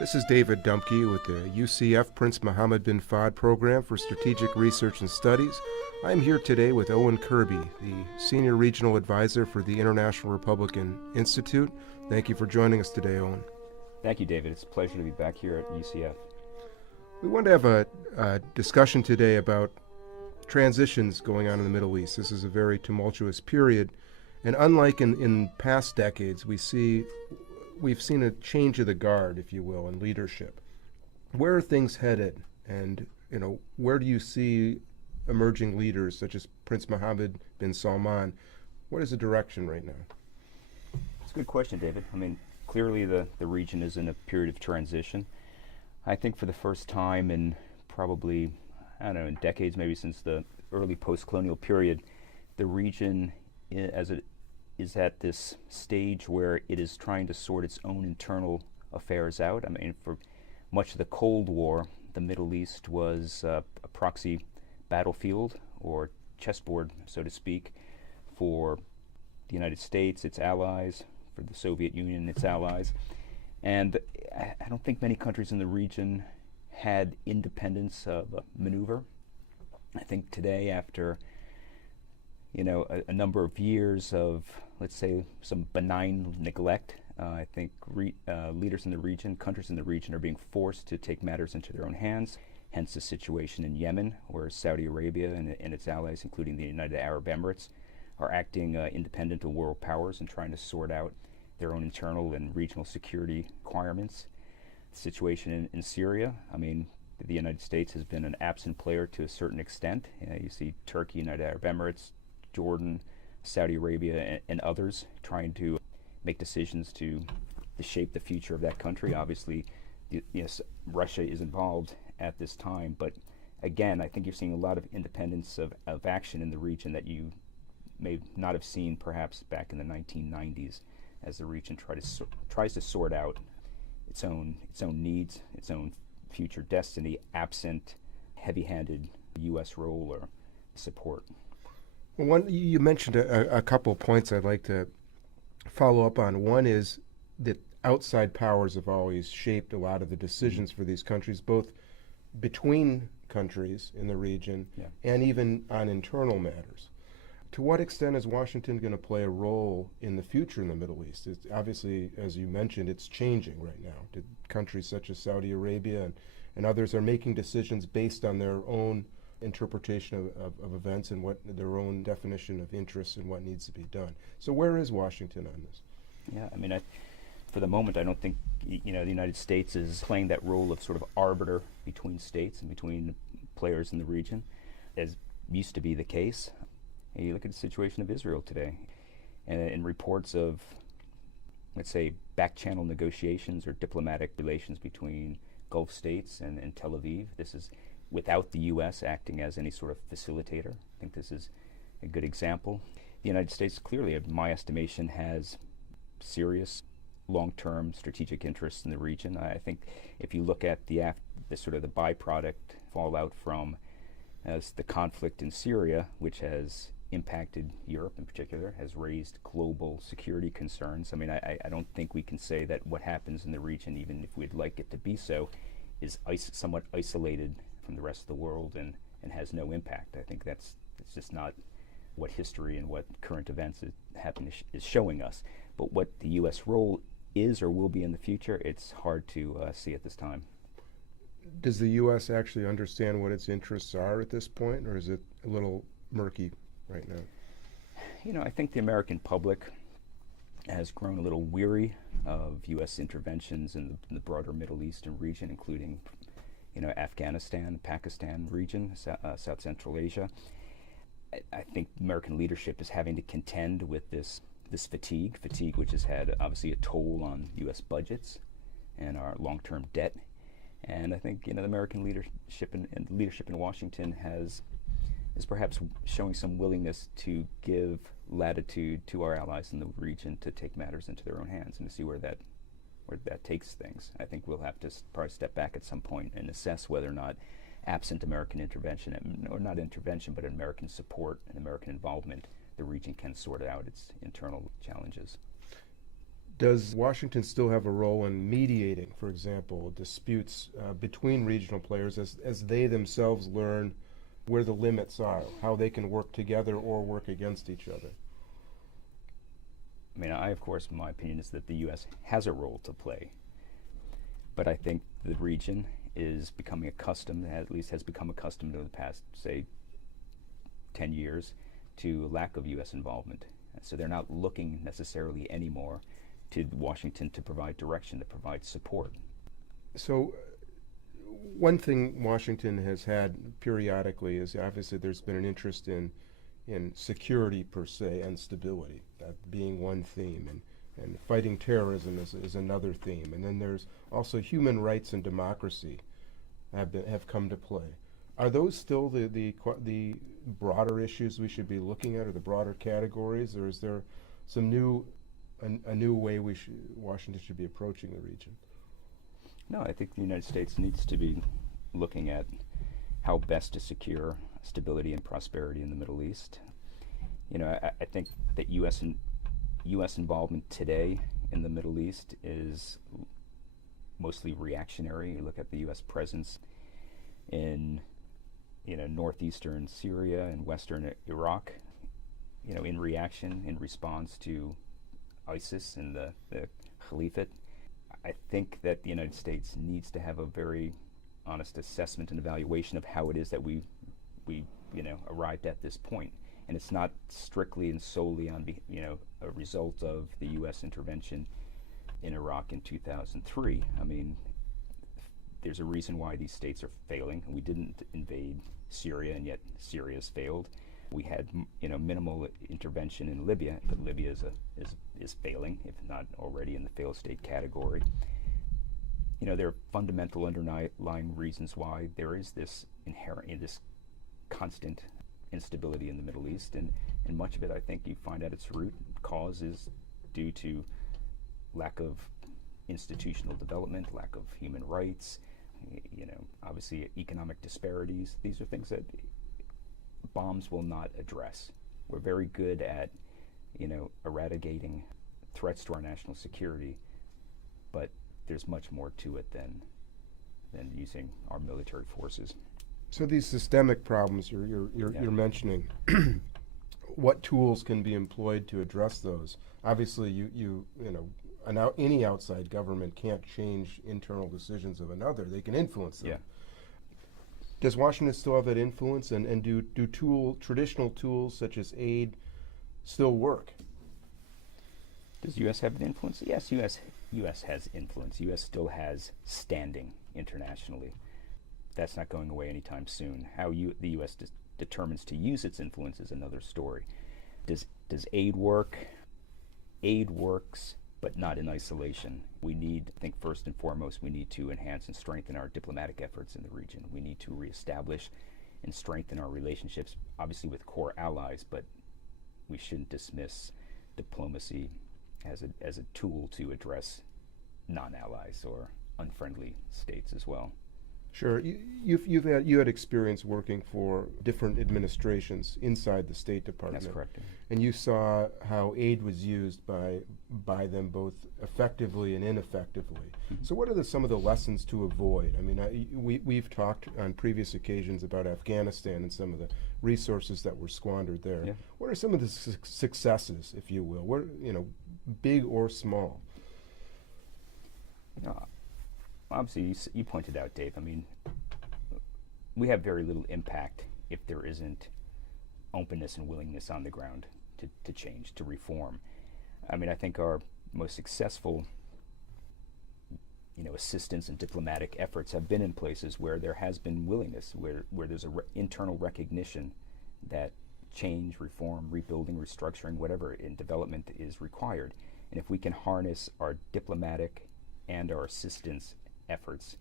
This is David Dumke with the UCF Prince Mohammad bin Fahd Program for Strategic Research and Studies. I'm here today with Owen Kirby, the Senior Regional Advisor for the International Republican Institute. Thank you for joining us today, Owen. Thank you, David. It's a pleasure to be back here at UCF. We want to have a discussion today about transitions going on in the Middle East. This is a very tumultuous period, and unlike in past decades, we've seen a change of the guard, if you will, in leadership. Where are things headed? And, where do you see emerging leaders such as Prince Mohammed bin Salman? What is the direction right now? It's a good question, David. Clearly the region is in a period of transition. I think for the first time in probably, in decades, maybe since the early post-colonial period, the region as it is at this stage where it is trying to sort its own internal affairs out. For much of the Cold War, the Middle East was a proxy battlefield or chessboard, so to speak, for the United States, its allies, for the Soviet Union, its allies. And I don't think many countries in the region had independence of maneuver. I think today, after a number of years of, let's say, some benign neglect, I think leaders in the region, countries in the region, are being forced to take matters into their own hands. Hence the situation in Yemen, where Saudi Arabia and its allies, including the United Arab Emirates, are acting independent of world powers and trying to sort out their own internal and regional security requirements. The situation in Syria, the United States has been an absent player to a certain extent. You see Turkey, United Arab Emirates, Jordan, Saudi Arabia, and others trying to make decisions to shape the future of that country. Obviously, yes, Russia is involved at this time, but again, I think you're seeing a lot of independence of action in the region that you may not have seen perhaps back in the 1990s, as the region tries to sort out its own needs, its own future destiny, absent heavy-handed U.S. role or support. Well, you mentioned a couple points I'd like to follow up on. One is that outside powers have always shaped a lot of the decisions for these countries, both between countries in the region and even on internal matters. To what extent is Washington going to play a role in the future in the Middle East? It's obviously, as you mentioned, it's changing right now. Countries such as Saudi Arabia and others are making decisions based on their own interpretation of events and what their own definition of interests and what needs to be done. So where is Washington on this? Yeah, for the moment, I don't think the United States is playing that role of sort of arbiter between states and between players in the region, as used to be the case. And you look at the situation of Israel today, and in reports of, let's say, back-channel negotiations or diplomatic relations between Gulf states and Tel Aviv. This is without the U.S. acting as any sort of facilitator. I think this is a good example. The United States clearly, in my estimation, has serious long-term strategic interests in the region. I think if you look at the sort of the byproduct fallout from the conflict in Syria, which has impacted Europe in particular, has raised global security concerns. I don't think we can say that what happens in the region, even if we'd like it to be so, is somewhat isolated from the rest of the world and has no impact. I think it's just not what history and what current events is showing us. But what the U.S. role is or will be in the future, it's hard to see at this time. Does the U.S. actually understand what its interests are at this point, or is it a little murky right now? I think the American public has grown a little weary of U.S. interventions in the broader Middle Eastern region, including, Afghanistan, Pakistan region, South Central Asia. I think American leadership is having to contend with this fatigue which has had obviously a toll on U.S. budgets and our long-term debt. And I think the American leadership and leadership in Washington is perhaps showing some willingness to give latitude to our allies in the region to take matters into their own hands and to see where that takes things. I think we'll have to probably step back at some point and assess whether or not, absent American intervention, or not intervention, but American support and American involvement, the region can sort out its internal challenges. Does Washington still have a role in mediating, for example, disputes between regional players as they themselves learn where the limits are, how they can work together or work against each other? I mean, of course, my opinion is that the U.S. has a role to play, but I think the region is becoming accustomed, at least has become accustomed over the past, say, 10 years, to lack of U.S. involvement. And so they're not looking necessarily anymore to Washington to provide direction, to provide support. So one thing Washington has had periodically is obviously there's been an interest in security per se and stability, that being one theme, and fighting terrorism is another theme. And then there's also human rights and democracy have come to play. Are those still the broader issues we should be looking at, or the broader categories, or is there some a new way Washington should be approaching the region? No, I think the United States needs to be looking at how best to secure stability and prosperity in the Middle East. You know, I think that U.S. involvement today in the Middle East is mostly reactionary. You look at the U.S. presence in, northeastern Syria and western Iraq, in reaction, in response to ISIS and the Caliphate. I think that the United States needs to have a very honest assessment and evaluation of how it is that we arrived at this point. And it's not strictly and solely on a result of the U.S. intervention in Iraq in 2003. I mean, there's a reason why these states are failing. We didn't invade Syria, and yet Syria's failed. We had minimal intervention in Libya, but Libya is failing, if not already in the failed state category. There are fundamental underlying reasons why there is this this constant instability in the Middle East, and much of it, I think, you find at its root cause is due to lack of institutional development, lack of human rights, obviously economic disparities. These are things that bombs will not address. We're very good at, eradicating threats to our national security, but there's much more to it than using our military forces. So these systemic problems you're mentioning, what tools can be employed to address those? Obviously, any outside government can't change internal decisions of another. They can influence them. Yeah. Does Washington still have that influence, and do traditional tools such as aid still work? Does the U.S. have an influence? Yes, U.S. has influence. U.S. still has standing internationally. That's not going away anytime soon. How the U.S. determines to use its influence is another story. Does aid work? Aid works, but not in isolation. We need, I think first and foremost, we need to enhance and strengthen our diplomatic efforts in the region. We need to reestablish and strengthen our relationships, obviously with core allies, but we shouldn't dismiss diplomacy as a tool to address non-allies or unfriendly states as well. Sure. You had experience working for different administrations inside the State Department. That's correct. And you saw how aid was used by them both effectively and ineffectively. Mm-hmm. So what are some of the lessons to avoid? I mean, we've talked on previous occasions about Afghanistan and some of the resources that were squandered there. Yeah. What are some of the successes, if you will, big or small? Obviously, you pointed out, Dave, I mean, we have very little impact if there isn't openness and willingness on the ground to change, to reform. I mean, I think our most successful, assistance and diplomatic efforts have been in places where there has been willingness, where there's internal recognition that change, reform, rebuilding, restructuring, whatever in development is required. And if we can harness our diplomatic and our assistance efforts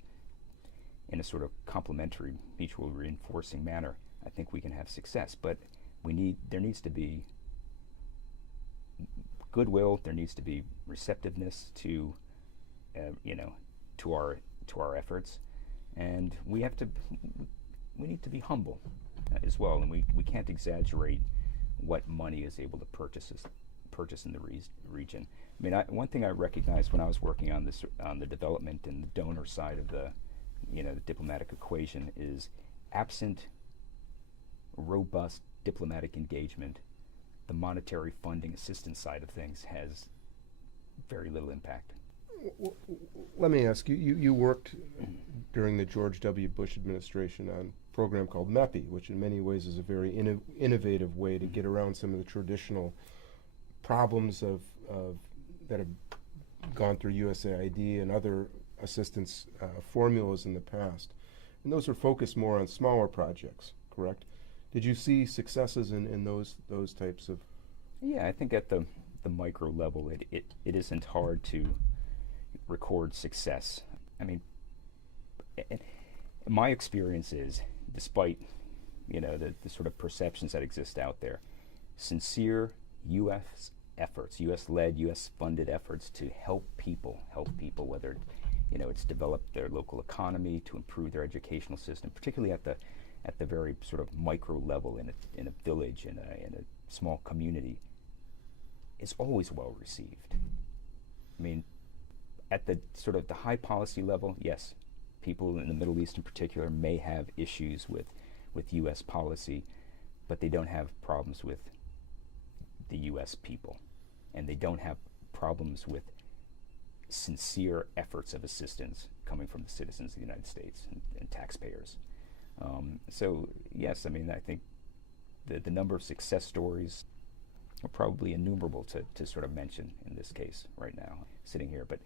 in a sort of complementary, mutual reinforcing manner, I think we can have success. But there needs to be goodwill. There needs to be receptiveness to our efforts, and we need to be humble as well. And we can't exaggerate what money is able to purchase purchase in the region. I mean, one thing I recognized when I was working on this, on the development and the donor side of the, the diplomatic equation, is absent robust diplomatic engagement, the monetary funding assistance side of things has very little impact. Let me ask you, you worked during the George W. Bush administration on a program called MEPI, which in many ways is a very innovative way to get around some of the traditional problems of that have gone through USAID and other assistance formulas in the past. And those were focused more on smaller projects, correct? Did you see successes in those types of? Yeah, I think at the micro level, it isn't hard to record success. I mean, my experience is, despite the sort of perceptions that exist out there, sincere U.S. efforts, U.S.-led, U.S.-funded efforts to help people, whether it's develop their local economy, to improve their educational system, particularly at the very sort of micro level in a village, in a small community, is always well received. I mean, at the sort of the high policy level, yes, people in the Middle East in particular may have issues with U.S. policy, but they don't have problems with the U.S. people, and they don't have problems with sincere efforts of assistance coming from the citizens of the United States and taxpayers. So yes, I mean, I think the number of success stories are probably innumerable to sort of mention in this case right now, sitting here. But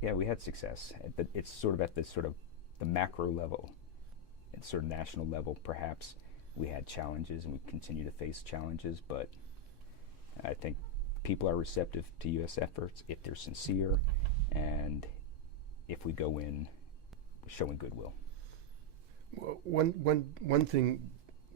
yeah, we had success, but it's sort of at the macro level, at sort of national level. Perhaps we had challenges, and we continue to face challenges. But I think people are receptive to U.S. efforts if they're sincere, and if we go in showing goodwill. Well, one thing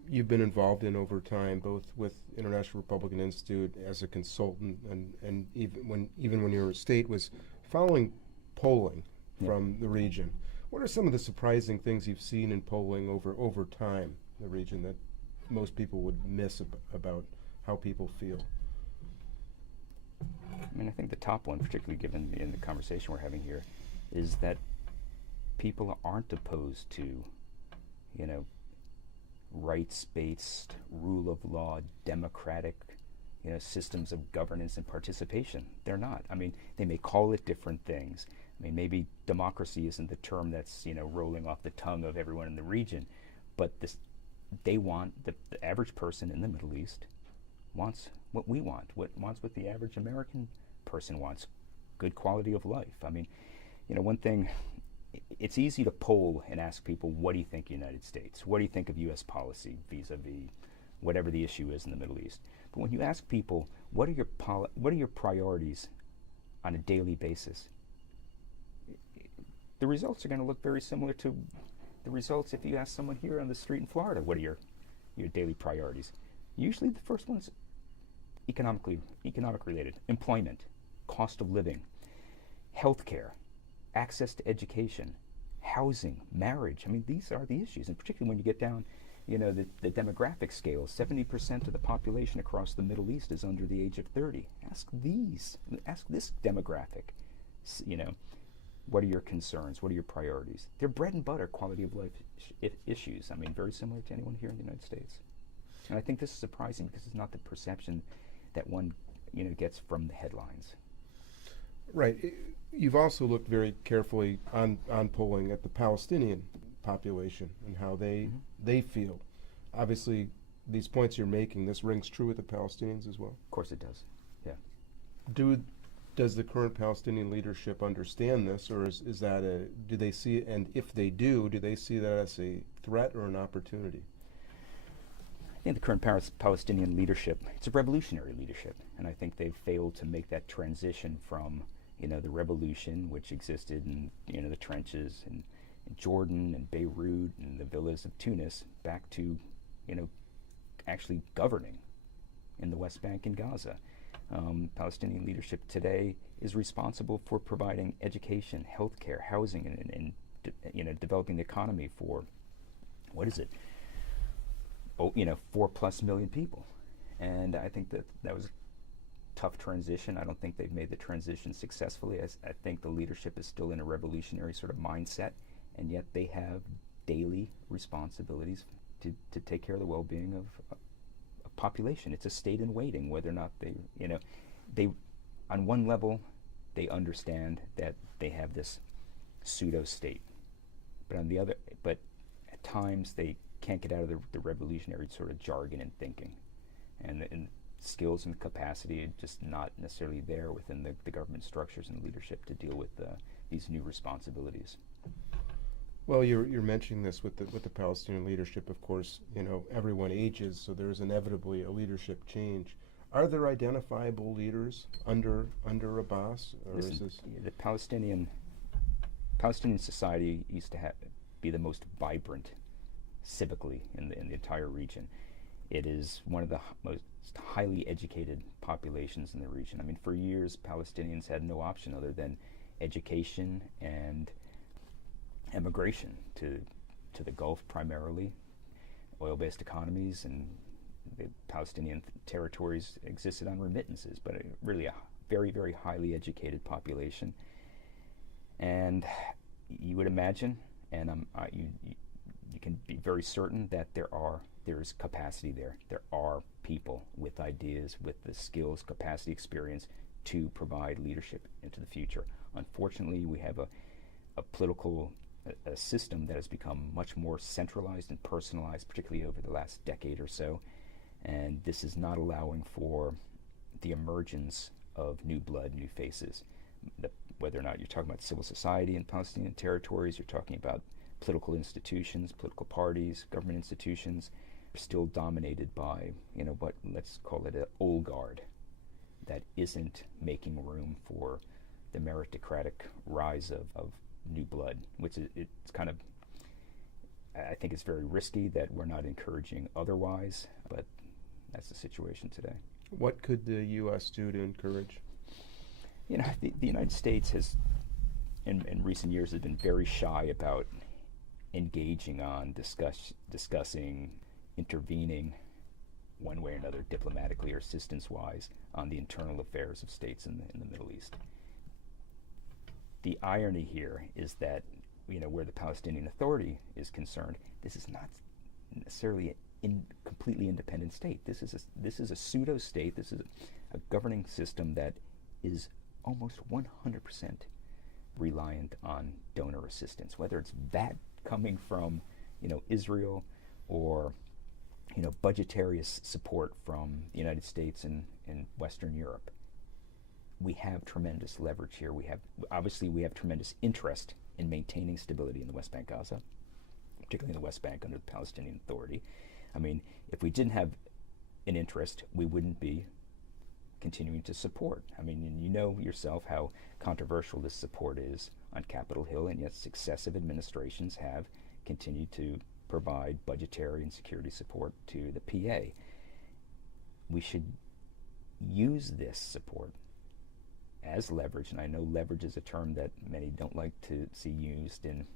you've been involved in over time, both with International Republican Institute as a consultant, and even when you were at State, was following polling from the region. What are some of the surprising things you've seen in polling over time in the region that most people would miss about how people feel? I mean, I think the top one, particularly given in the conversation we're having here, is that people aren't opposed to, rights-based, rule of law, democratic, systems of governance and participation. They're not. I mean, they may call it different things. I mean, maybe democracy isn't the term that's, rolling off the tongue of everyone in the region, but they want, the average person in the Middle East wants what we want, wants what the average American person wants, good quality of life. I mean, one thing, it's easy to poll and ask people, what do you think of the United States? What do you think of U.S. policy vis-a-vis whatever the issue is in the Middle East? But when you ask people, what are your priorities on a daily basis? The results are going to look very similar to the results if you ask someone here on the street in Florida, what are your daily priorities? Usually the first one's economic related: employment, cost of living, healthcare, access to education, housing, marriage. I mean, these are the issues, and particularly when you get down, the demographic scale. 70% of the population across the Middle East is under the age of 30. Ask this demographic, what are your concerns? What are your priorities? They're bread and butter quality of life issues. I mean, very similar to anyone here in the United States. And I think this is surprising because it's not the perception that one, gets from the headlines. Right. You've also looked very carefully on polling at the Palestinian population and how they feel. Obviously, these points you're making, this rings true with the Palestinians as well. Of course it does. Yeah. Does the current Palestinian leadership understand this, or is that do they see it, and if they do they see that as a threat or an opportunity? I think the current Palestinian leadership, it's a revolutionary leadership, and I think they've failed to make that transition from, the revolution which existed in, the trenches in Jordan and Beirut and the villas of Tunis back to, actually governing in the West Bank and Gaza. Palestinian leadership today is responsible for providing education, healthcare, housing, and developing the economy for, 4+ million people. And I think that was tough transition. I don't think they've made the transition successfully. I think the leadership is still in a revolutionary sort of mindset, and yet they have daily responsibilities to take care of the well-being of a population. It's a state in waiting, whether or not they, on one level, they understand that they have this pseudo-state, but on the other, but at times they can't get out of the revolutionary sort of jargon and thinking, and skills and capacity are just not necessarily there within the government structures and leadership to deal with these new responsibilities. Well, you're mentioning this with the Palestinian leadership. Of course, everyone ages, so there's inevitably a leadership change. Are there identifiable leaders under Abbas, or is this the Palestinian society used to be the most vibrant civically in the entire region. It is one of the most highly educated populations in the region. I mean, for years, Palestinians had no option other than education and emigration to the Gulf primarily, oil-based economies, and the Palestinian territories existed on remittances, but really a very, very highly educated population. And you would imagine, and you can be very certain that there's capacity there. There are people with ideas, with the skills, capacity, experience to provide leadership into the future. Unfortunately, we have a political system that has become much more centralized and personalized, particularly over the last decade or so, and this is not allowing for the emergence of new blood, new faces. Whether or not you're talking about civil society in Palestinian territories, you're talking about political institutions, political parties, government institutions, are still dominated by, what, let's call it an old guard that isn't making room for the meritocratic rise of new blood, which it's kind of, I think it's very risky that we're not encouraging otherwise, but that's the situation today. What could the U.S. do to encourage? The United States has, in recent years, has been very shy about engaging on discussing, intervening one way or another, diplomatically or assistance-wise, on the internal affairs of states in the Middle East. The irony here is that, where the Palestinian Authority is concerned, this is not necessarily a completely independent state. This is a pseudo-state. This is a governing system that is almost 100% reliant on donor assistance, whether it's that coming from, Israel, or, budgetary support from the United States and Western Europe. We have tremendous leverage here. We have tremendous interest in maintaining stability in the West Bank, Gaza, particularly in the West Bank under the Palestinian Authority. I mean, if we didn't have an interest, we wouldn't be continuing to support. I mean, and you know yourself how controversial this support is on Capitol Hill, and yet successive administrations have continued to provide budgetary and security support to the PA. We should use this support as leverage, and I know leverage is a term that many don't like to see used in,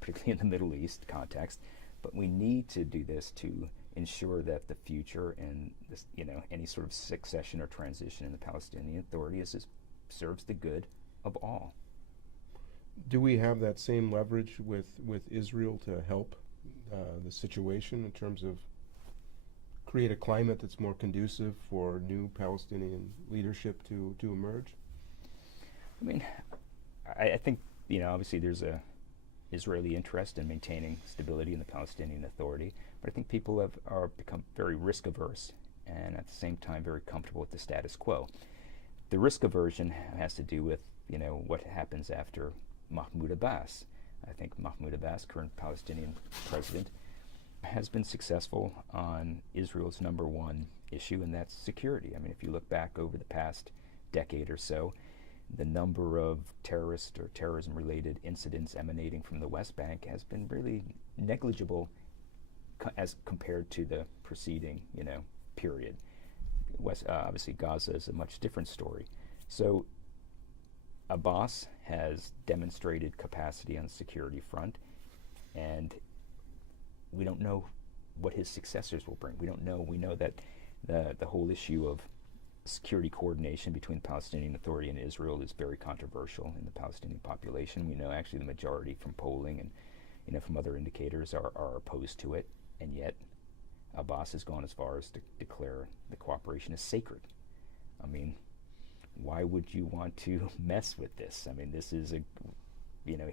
particularly in the Middle East context, but we need to do this to ensure that the future and this, any sort of succession or transition in the Palestinian Authority serves the good of all. Do we have that same leverage with Israel to help the situation in terms of create a climate that's more conducive for new Palestinian leadership to emerge? I mean, I think, obviously there's a Israeli interest in maintaining stability in the Palestinian Authority, but I think people are become very risk averse and at the same time very comfortable with the status quo. The risk aversion has to do with, what happens after Mahmoud Abbas. I think Mahmoud Abbas, current Palestinian president, has been successful on Israel's number one issue, and that's security. I mean, if you look back over the past decade or so, the number of terrorist or terrorism-related incidents emanating from the West Bank has been really negligible as compared to the preceding, period. Obviously, Gaza is a much different story. So Abbas has demonstrated capacity on the security front, and we don't know what his successors will bring. We don't know. We know that the whole issue of security coordination between the Palestinian Authority and Israel is very controversial in the Palestinian population. We know actually the majority from polling and from other indicators are opposed to it, and yet Abbas has gone as far as to declare the cooperation as sacred. I mean, why would you want to mess with this? I mean, this is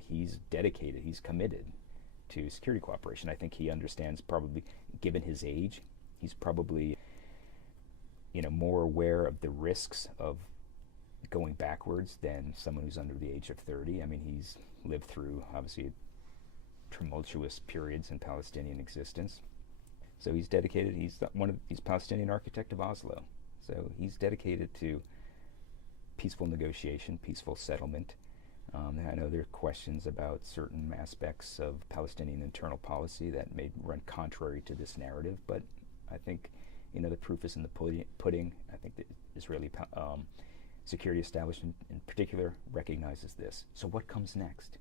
he's dedicated, he's committed to security cooperation. I think he understands, probably given his age, he's probably more aware of the risks of going backwards than someone who's under the age of 30. I mean, he's lived through, obviously, tumultuous periods in Palestinian existence. So he's dedicated, he's Palestinian architect of Oslo. So he's dedicated to peaceful negotiation, peaceful settlement. I know there are questions about certain aspects of Palestinian internal policy that may run contrary to this narrative, but I think the proof is in the pudding. I think the Israeli security establishment in particular recognizes this. So what comes next?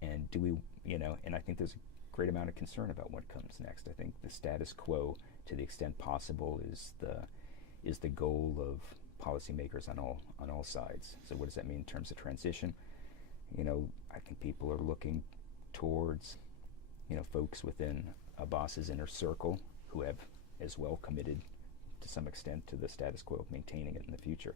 And do we, and I think there's a great amount of concern about what comes next. I think the status quo, to the extent possible, is the goal of policymakers on all sides. So what does that mean in terms of transition? I think people are looking towards, folks within Abbas's inner circle who have as well committed to some extent to the status quo of maintaining it in the future.